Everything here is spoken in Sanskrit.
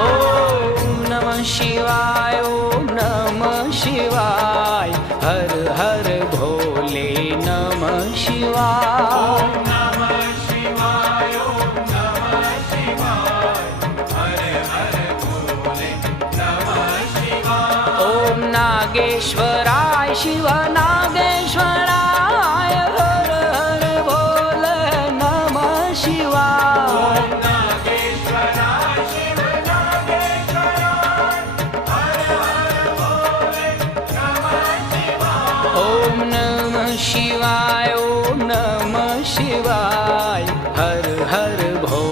ओम नमः शिवाय, ओम नमः शिवाय, हर हर भोले नमः शिवाय। ओम नमः शिवाय, ओम नमः शिवाय, हर हर भोले नमः शिवाय। ओम नागेश्वराय शिवना